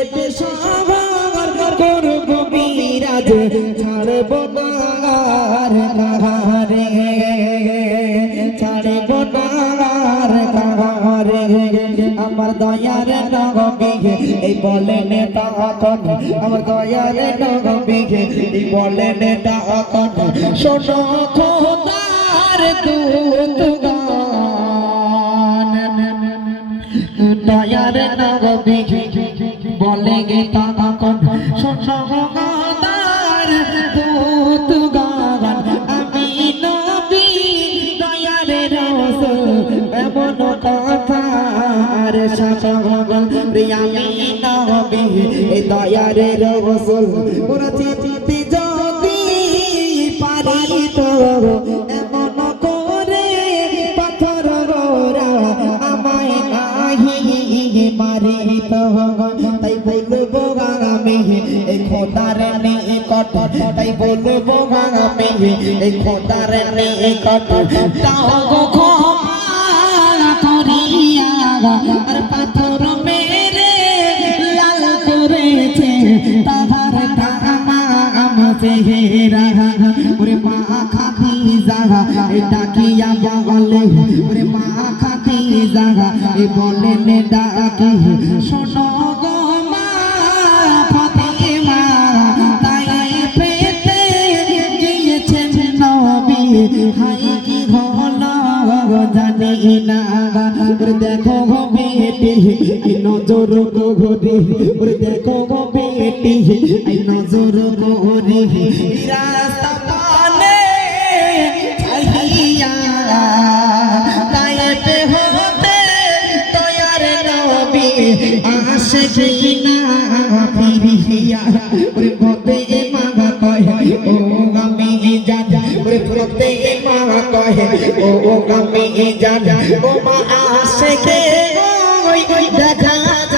আর করব বিরাজ ছাড়ব না কাহারে ছাড়ব না কাহারে আমার দয়ার নবী এই বলেন তখন আমার দয়ার নবী এই বলেন তখন শোনো খোদার দূত গান দয়ার নবী বলে গে তখন। শোনো খোদার দূত গান আমি নবী দয়ার রসুল এমন কথার সাগল আমি নবী দয়ার রসুল ওরা চিঠি যদি পারি তো মারি তো তাই বলব আমি এই খোদার নিকট। তাই বলব আমি এই খোদার নিকট। তাও গো ক্ষমা করিয়া আর পাথর মেরে লাল করেছে, তাহার কামাম চেহারা। ওরে মা খাতি এটা কি বলে? ওরে মা খাতি জাগা, এ বলে নে ডাকি, শোনো গো মা ফাতেমা তাই পেতে গিয়েছেন নবী, হাই কি হলো জানি না ওরে দেখো গো বেটি এই নজর গোরে ওরে দেখো গো বেটি এই নজর গোরে রাস্তা আসে কি না ফিরিয়া ও গামি যা ওরে পতে মাগা কয় ও আমি যা ও মা আসে কে ওই ওই যায়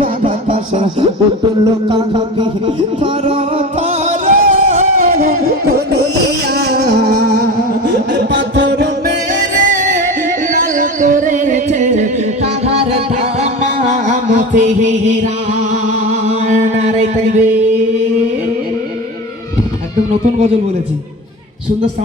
বাবা পাশা উঠল কাহাকে থর থর পাথর মেরে একদম নতুন গজল বলেছি। সুন্দর